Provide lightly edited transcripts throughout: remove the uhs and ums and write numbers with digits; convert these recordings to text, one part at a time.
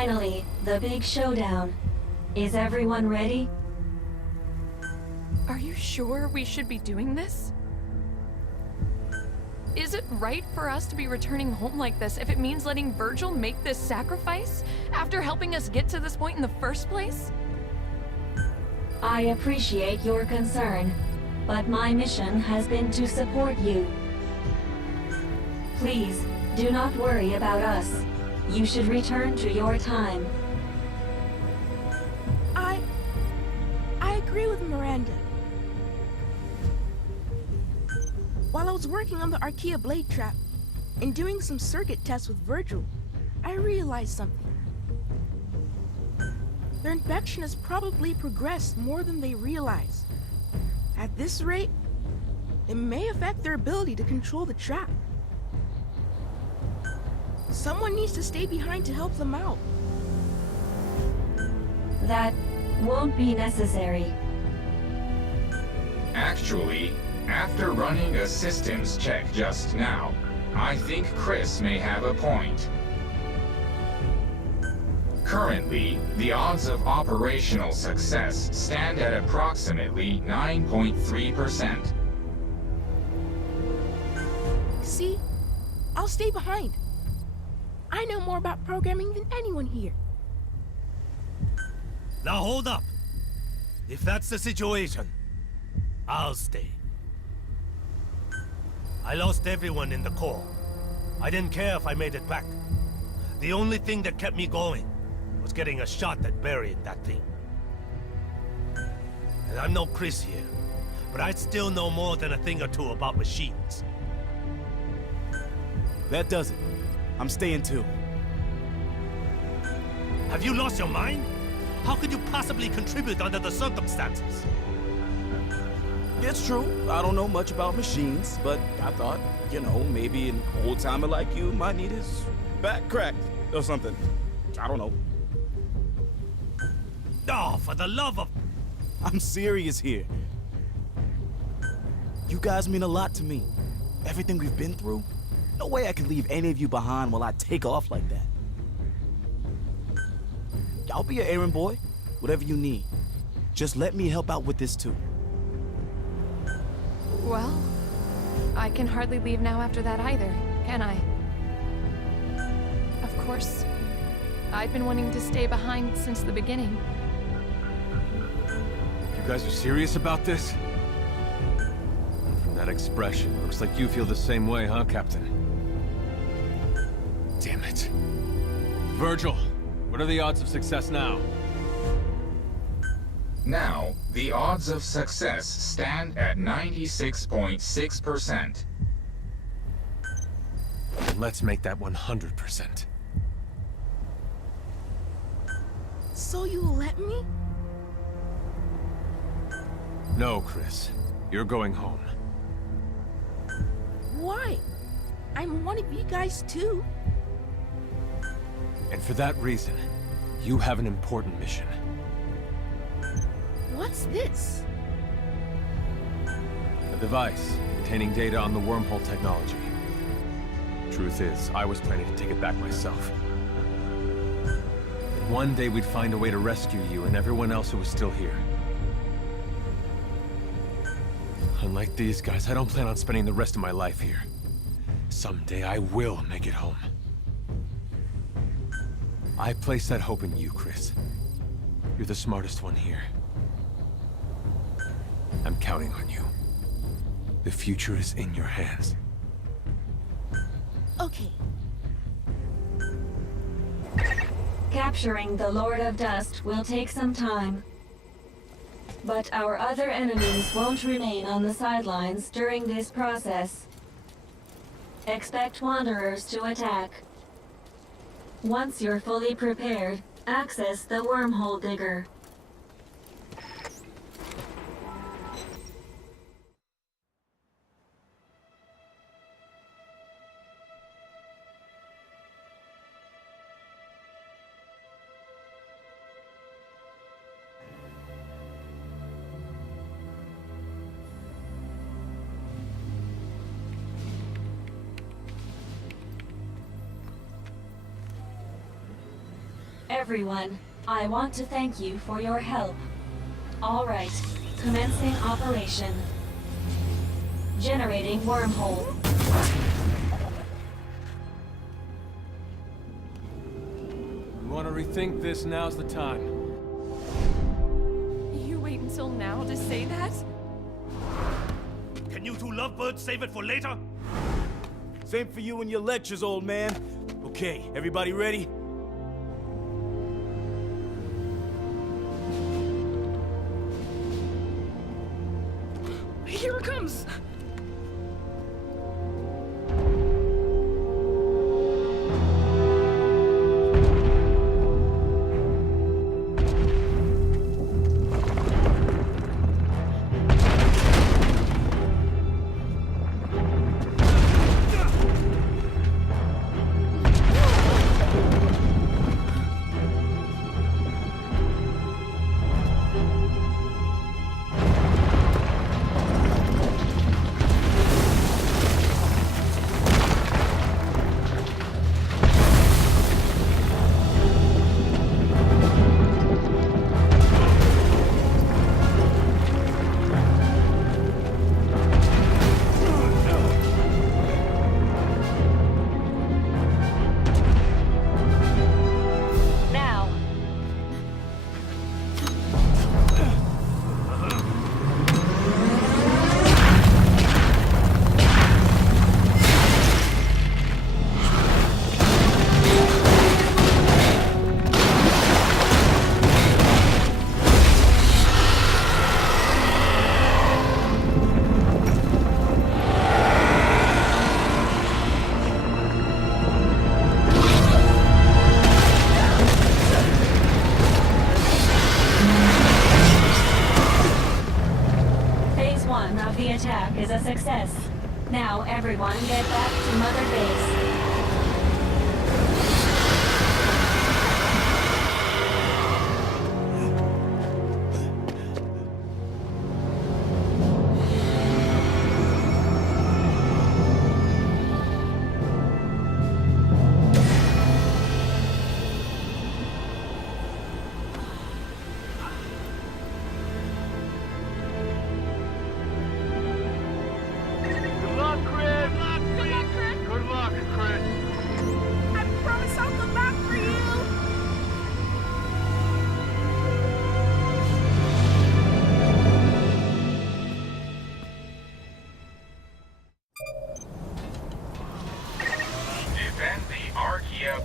Finally, the big showdown. Is everyone ready? Are you sure we should be doing this? Is it right for us to be returning home like this if it means letting Virgil make this sacrifice after helping us get to this point in the first place? I appreciate your concern, but my mission has been to support you. Please, do not worry about us. You should return to your time. I agree with Miranda. While I was working on the Archaea blade trap and doing some circuit tests with Virgil, I realized something. Their infection has probably progressed more than they realize. At this rate, it may affect their ability to control the trap. Someone needs to stay behind to help them out. That won't be necessary. Actually, after running a systems check just now, I think Chris may have a point. Currently, the odds of operational success stand at approximately 9.3%. See? I'll stay behind. I know more about programming than anyone here. Now hold up. If that's the situation, I'll stay. I lost everyone in the core. I didn't care if I made it back. The only thing that kept me going was getting a shot at burying that thing. And I'm no Chris here, but I still know more than a thing or two about machines. That does it. I'm staying too. Have you lost your mind? How could you possibly contribute under the circumstances? It's true. I don't know much about machines, but I thought, you know, maybe an old-timer like you might need his back cracked or something. I don't know. Oh, for the love of... I'm serious here. You guys mean a lot to me. Everything we've been through, no way I can leave any of you behind while I take off like that. I'll be your errand boy, whatever you need. Just let me help out with this too. Well, I can hardly leave now after that either, can I? Of course, I've been wanting to stay behind since the beginning. You guys are serious about this? From that expression, looks like you feel the same way, huh, Captain? Damn it. Virgil, what are the odds of success now? Now, the odds of success stand at 96.6%. Let's make that 100%. So you'll let me? No, Chris. You're going home. Why? I'm one of you guys too. And for that reason, you have an important mission. What's this? A device containing data on the wormhole technology. Truth is, I was planning to take it back myself. One day we'd find a way to rescue you and everyone else who was still here. Unlike these guys, I don't plan on spending the rest of my life here. Someday I will make it home. I place that hope in you, Chris. You're the smartest one here. I'm counting on you. The future is in your hands. Okay. Capturing the Lord of Dust will take some time. But our other enemies won't remain on the sidelines during this process. Expect Wanderers to attack. Once you're fully prepared, access the wormhole digger. Everyone, I want to thank you for your help. All right, commencing operation. Generating wormhole. You want to rethink this? Now's the time. You wait until now to say that? Can you two lovebirds save it for later? Same for you and your lectures, old man. Okay, everybody ready? Here it comes! The attack is a success. Now everyone get back to Mother Base.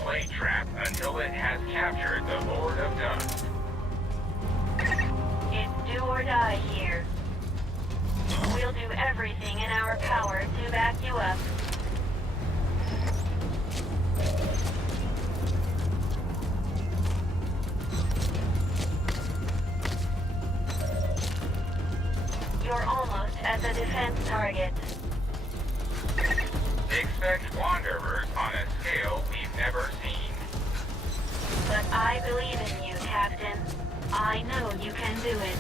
Blade trap until it has captured the Lord of Dust. It's do or die here. We'll do everything in our power to back you up. You're almost at the defense target. Expect wanderers on a scale we've never seen. But I believe in you, Captain. I know you can do it.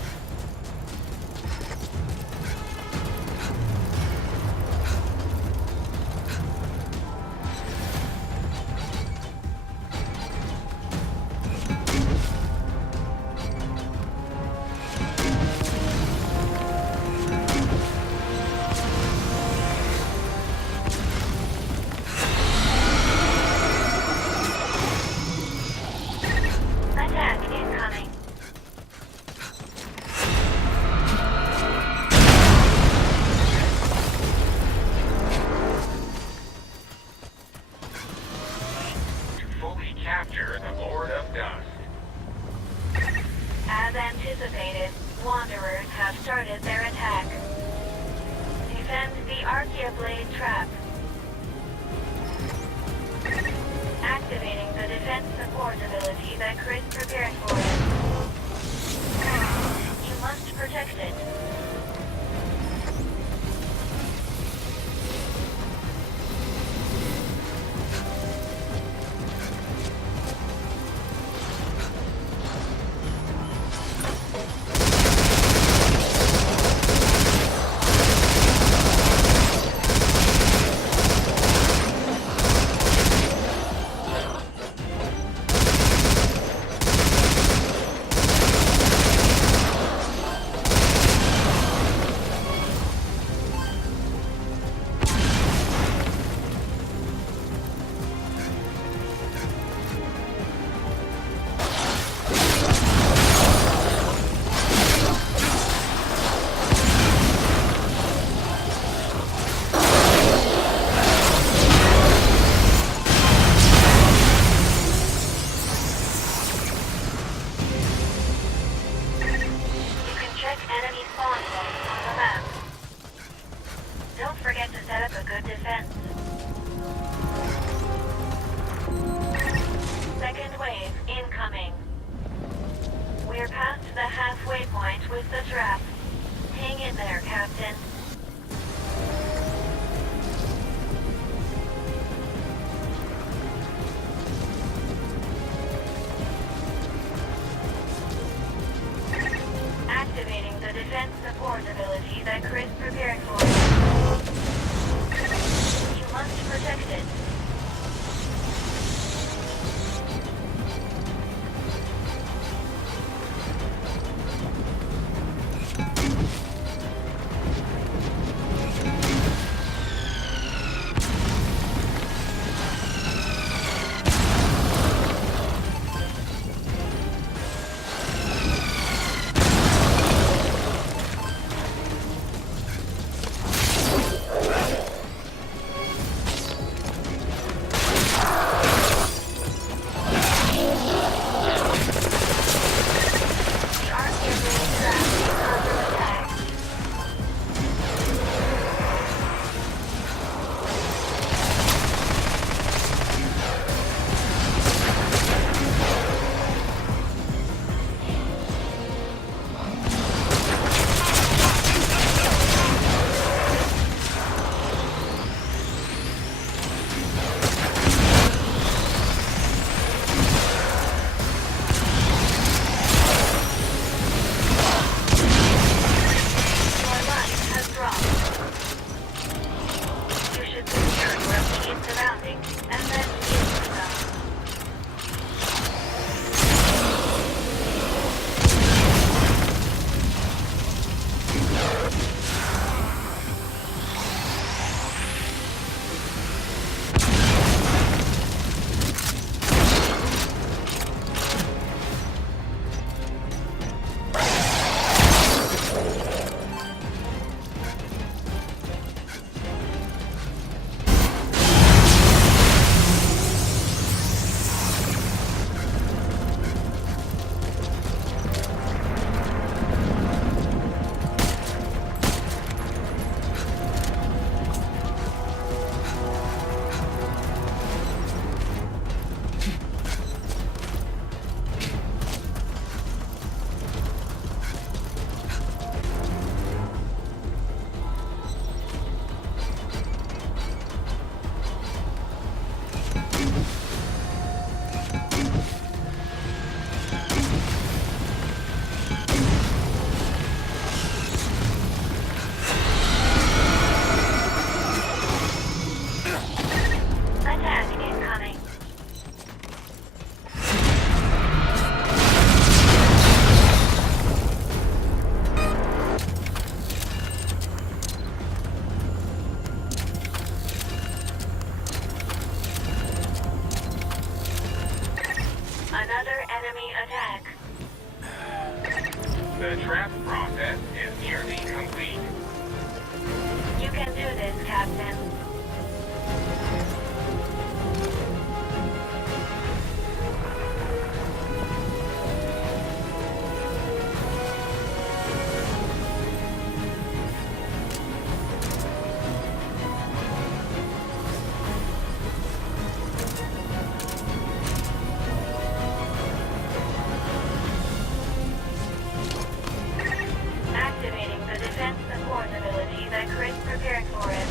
Attack incoming. To fully capture the Lord of Dust. As anticipated, Wanderers have started their attack. Defend the Archaea Blade trap. Activating the defense support ability that Chris prepared for you. You must protect it. We're past the halfway point with the trap. Hang in there, Captain. Activating the defense support ability that Chris prepared for. You must protect it. Another enemy attack. The trap process is nearly complete. You can do this, Captain. Activating the defense support ability that Chris prepared for it.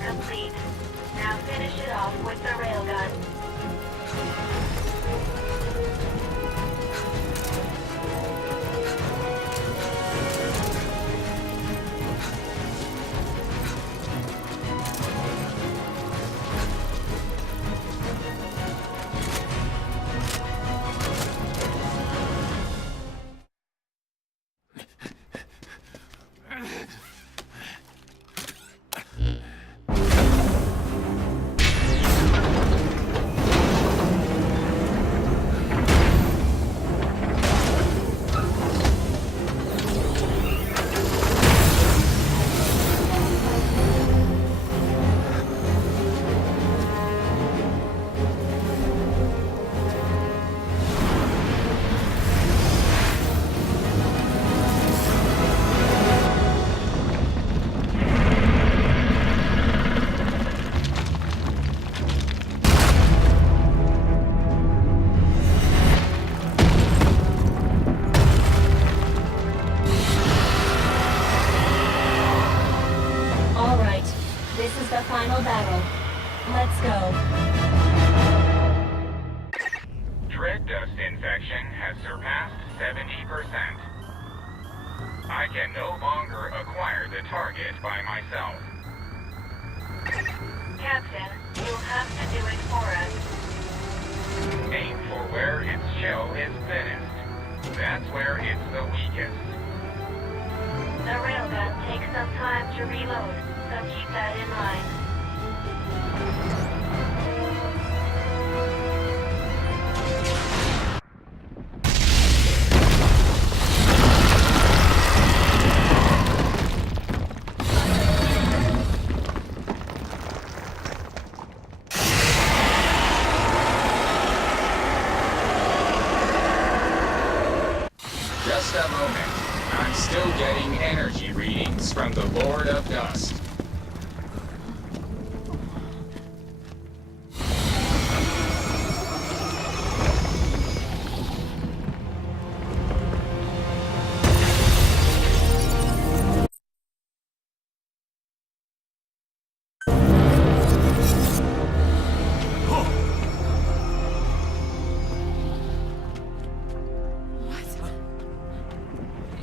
complete. Now finish it off with the railgun. Final battle. Let's go. Dread dust infection has surpassed 70%. I can no longer acquire the target by myself. Captain, you'll have to do it for us. Aim for where its shell is thinnest. That's where it's the weakest. The railgun takes some time to reload, so keep that in mind. Just a moment. I'm still getting energy readings from the Lord of Dust.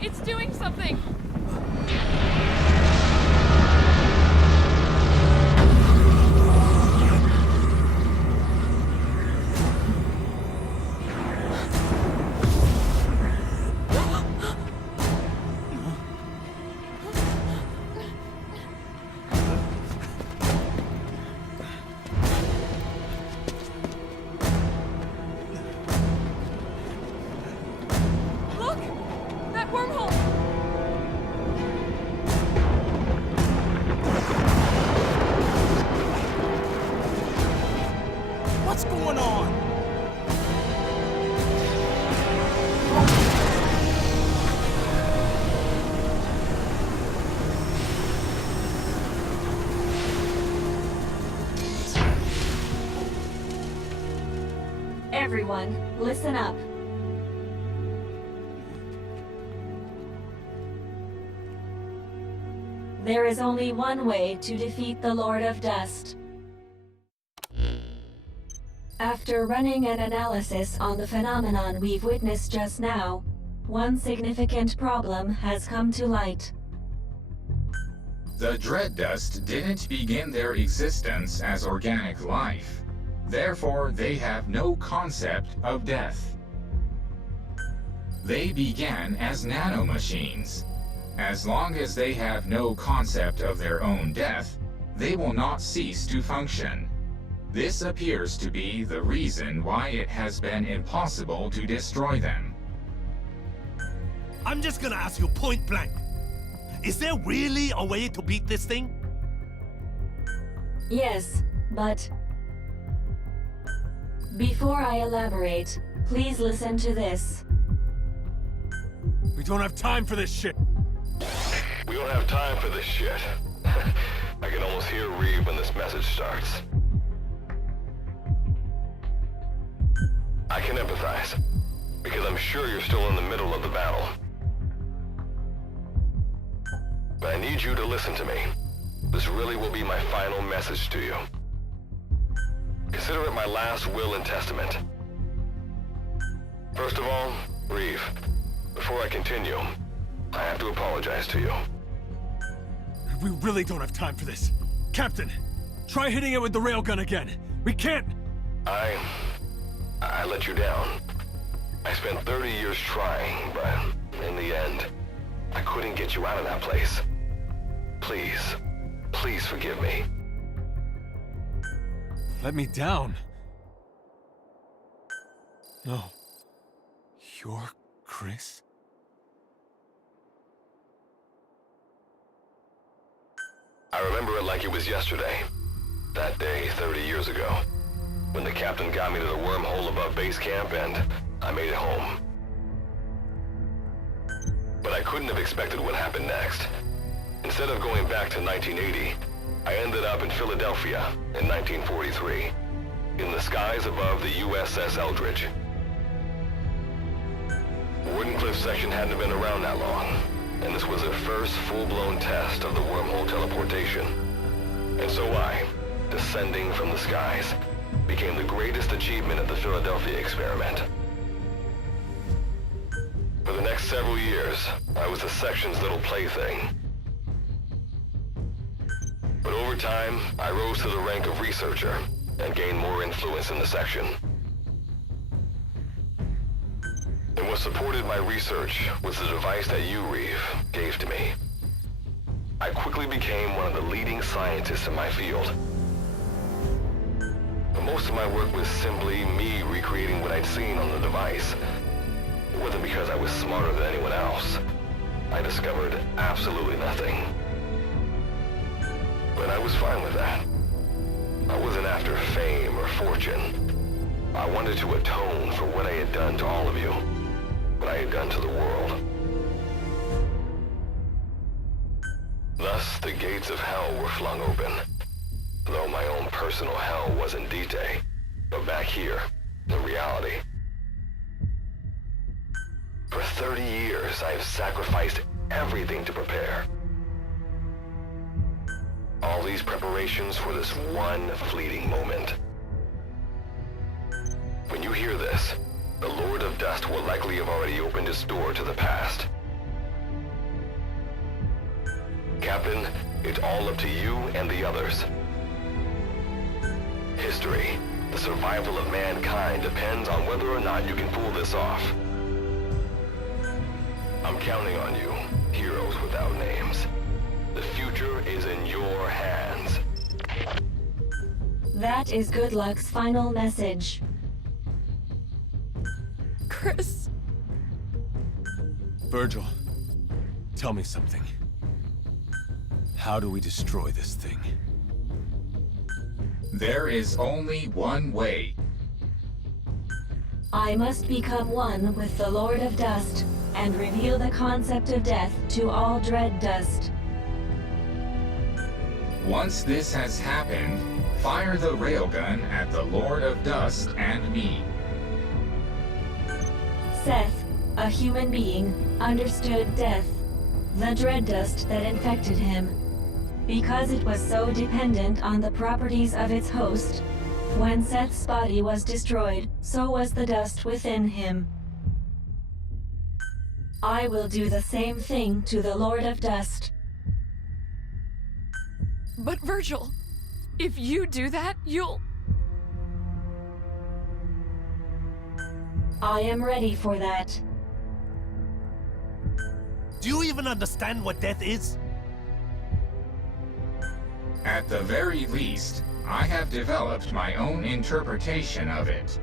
It's doing something! Look! That wormhole! What's going on? Everyone, listen up. There is only one way to defeat the Lord of Dust. After running an analysis on the phenomenon we've witnessed just now, one significant problem has come to light. The Dread Dust didn't begin their existence as organic life. Therefore, they have no concept of death. They began as nanomachines. As long as they have no concept of their own death, they will not cease to function. This appears to be the reason why it has been impossible to destroy them. I'm just gonna ask you point blank. Is there really a way to beat this thing? Yes, but before I elaborate, please listen to this. We don't have time for this shit. We don't have time for this shit. I can almost hear Reeve when this message starts. I can empathize, because I'm sure you're still in the middle of the battle. But I need you to listen to me. this really will be my final message to you. Consider it my last will and testament. First of all, Reeve, before I continue, I have to apologize to you. We really don't have time for this. Captain, try hitting it with the railgun again. We can't... I let you down. I spent 30 years trying, but in the end, I couldn't get you out of that place. Please forgive me. Let me down. No. You're Chris? I remember it like it was yesterday. That day, 30 years ago. When the captain got me to the wormhole above base camp and I made it home. But I couldn't have expected what happened next. Instead of going back to 1980, I ended up in Philadelphia in 1943, in the skies above the USS Eldridge. Wardenclyffe section hadn't been around that long, and this was their first full-blown test of the wormhole teleportation. And so I, descending from the skies, became the greatest achievement of the Philadelphia experiment. For the next several years, I was the section's little plaything. But over time, I rose to the rank of researcher and gained more influence in the section. And what supported my research was the device that you, Reeve, gave to me. I quickly became one of the leading scientists in my field. But most of my work was simply me recreating what I'd seen on the device. It wasn't because I was smarter than anyone else. I discovered absolutely nothing. But I was fine with that. I wasn't after fame or fortune. I wanted to atone for what I had done to all of you, what I had done to the world. Thus, the gates of hell were flung open. Though my own personal hell wasn't D-Day, but back here, in reality. For 30 years, I have sacrificed everything to prepare. All these preparations for this one fleeting moment. When you hear this, the Lord of Dust will likely have already opened his door to the past. Captain, it's all up to you and the others. History, the survival of mankind depends on whether or not you can pull this off. I'm counting on you, heroes without names. The future is in your hands. That is Good Luck's final message. Chris. Virgil, tell me something. How do we destroy this thing? There is only one way. I must become one with the Lord of Dust and reveal the concept of death to all dread dust. Once this has happened, fire the railgun at the Lord of Dust and me. Seth, a human being, understood death, the dread dust that infected him. Because it was so dependent on the properties of its host, when Seth's body was destroyed, so was the dust within him. I will do the same thing to the Lord of Dust. But Virgil, if you do that, you'll... I am ready for that. Do you even understand what death is? At the very least, I have developed my own interpretation of it.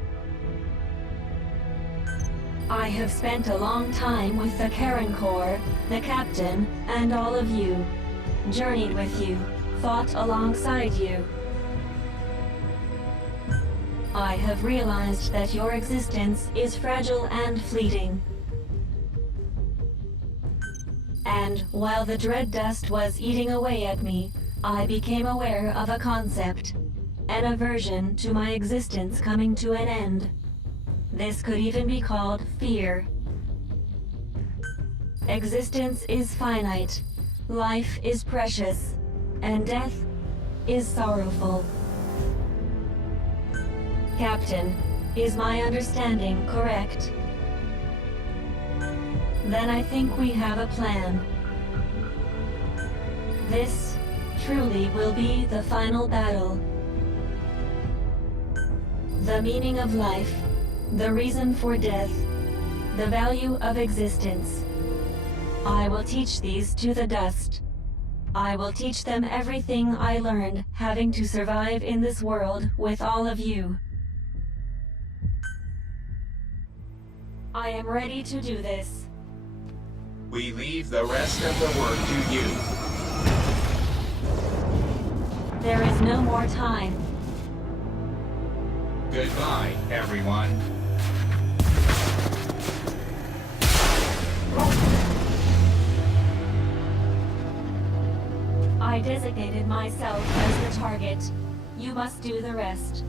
I have spent a long time with the Karen Corps, the captain, and all of you. Journeyed with you, fought alongside you. I have realized that your existence is fragile and fleeting. And while the dread dust was eating away at me, I became aware of a concept, an aversion to my existence coming to an end. This could even be called fear. Existence is finite. Life is precious. and death is sorrowful. Captain, is my understanding correct? Then I think we have a plan. This truly will be the final battle. The meaning of life, the reason for death, the value of existence. I will teach these to the dust. I will teach them everything I learned having to survive in this world with all of you. I am ready to do this. We leave the rest of the work to you. There is no more time. Goodbye, everyone. I designated myself as the target. You must do the rest.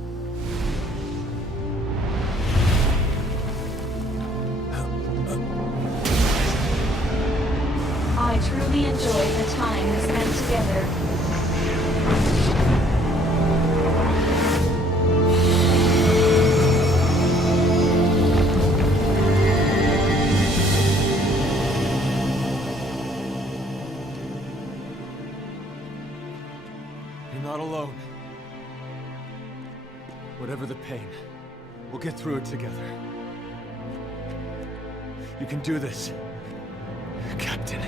I truly enjoyed the time we spent together. You're not alone. Whatever the pain, we'll get through it together. You can do this, Captain.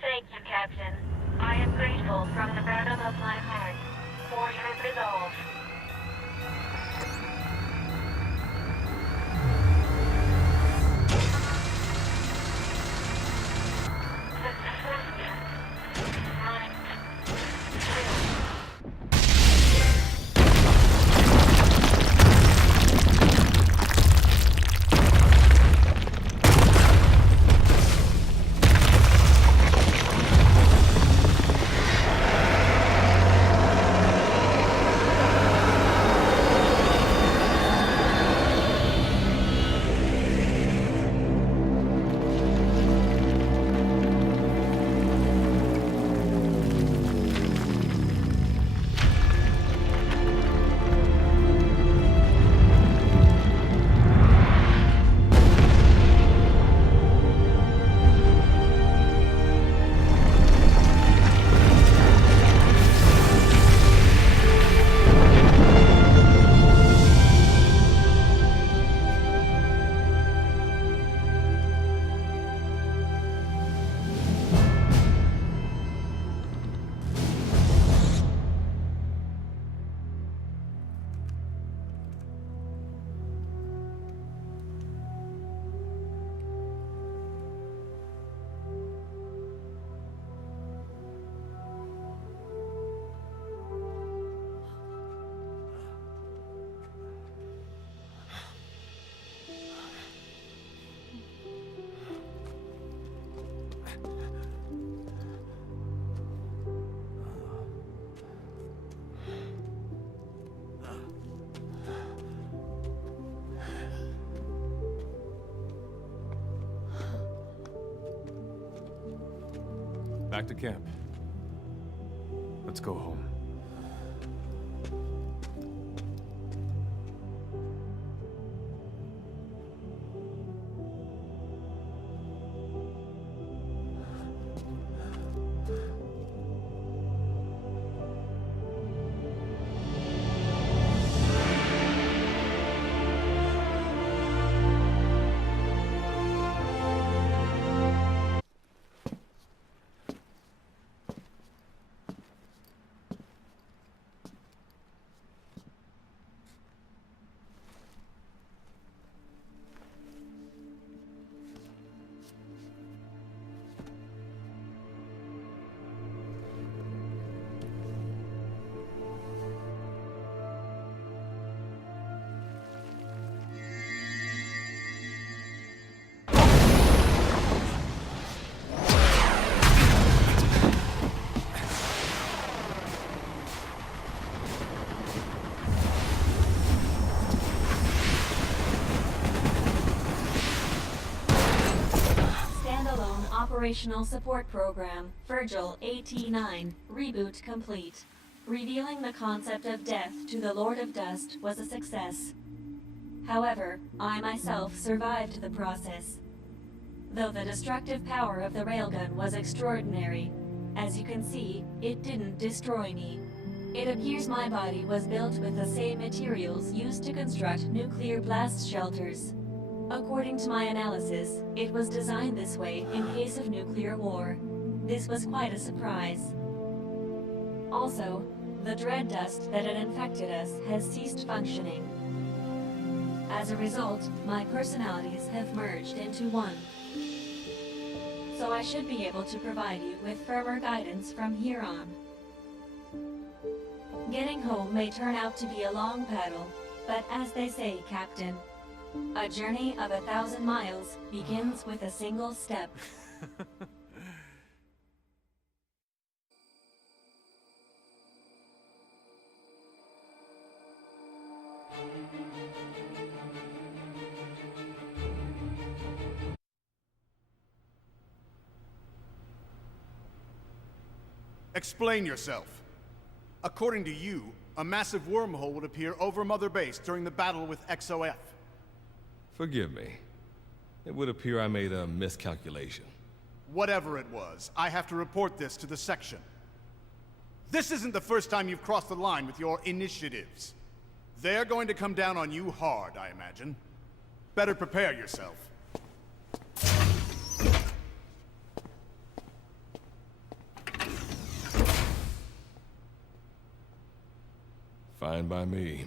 Thank you, Captain. I am grateful from the bottom of my heart for your resolve. Back to camp. Let's go home. Operational Support Program, Virgil AT-9, reboot complete. Revealing the concept of death to the Lord of Dust was a success. However, I myself survived the process. Though the destructive power of the railgun was extraordinary, as you can see, it didn't destroy me. It appears my body was built with the same materials used to construct nuclear blast shelters. According to my analysis, it was designed this way in case of nuclear war. This was quite a surprise. Also, the dread dust that had infected us has ceased functioning. As a result, my personalities have merged into one. So I should be able to provide you with firmer guidance from here on. Getting home may turn out to be a long paddle, but as they say, Captain, a journey of 1,000 miles begins with a single step. Explain yourself. According to you, a massive wormhole would appear over Mother Base during the battle with XOF. Forgive me. It would appear I made a miscalculation. Whatever it was, I have to report this to the section. This isn't the first time you've crossed the line with your initiatives. They're going to come down on you hard, I imagine. Better prepare yourself. Fine by me.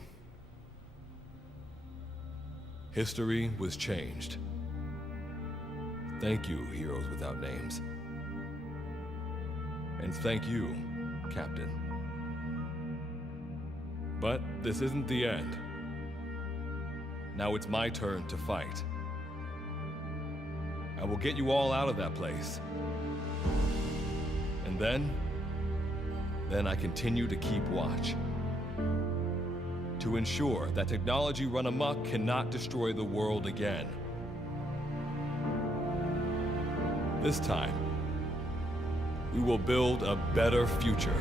History was changed. Thank you, heroes without names. And thank you, Captain. But this isn't the end. Now it's my turn to fight. I will get you all out of that place. And then I continue to keep watch. To ensure that technology run amok cannot destroy the world again. This time, we will build a better future.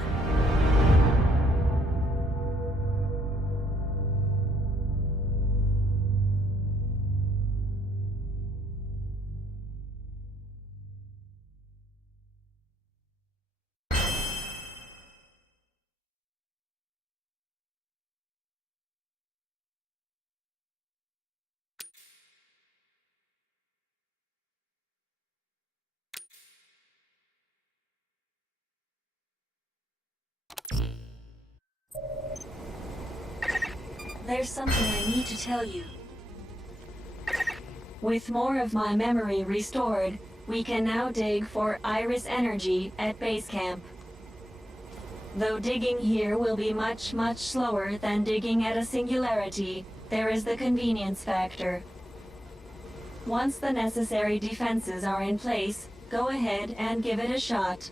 There's something I need to tell you. With more of my memory restored, we can now dig for Iris energy at base camp. Though digging here will be much, much slower than digging at a singularity, there is the convenience factor. Once the necessary defenses are in place, go ahead and give it a shot.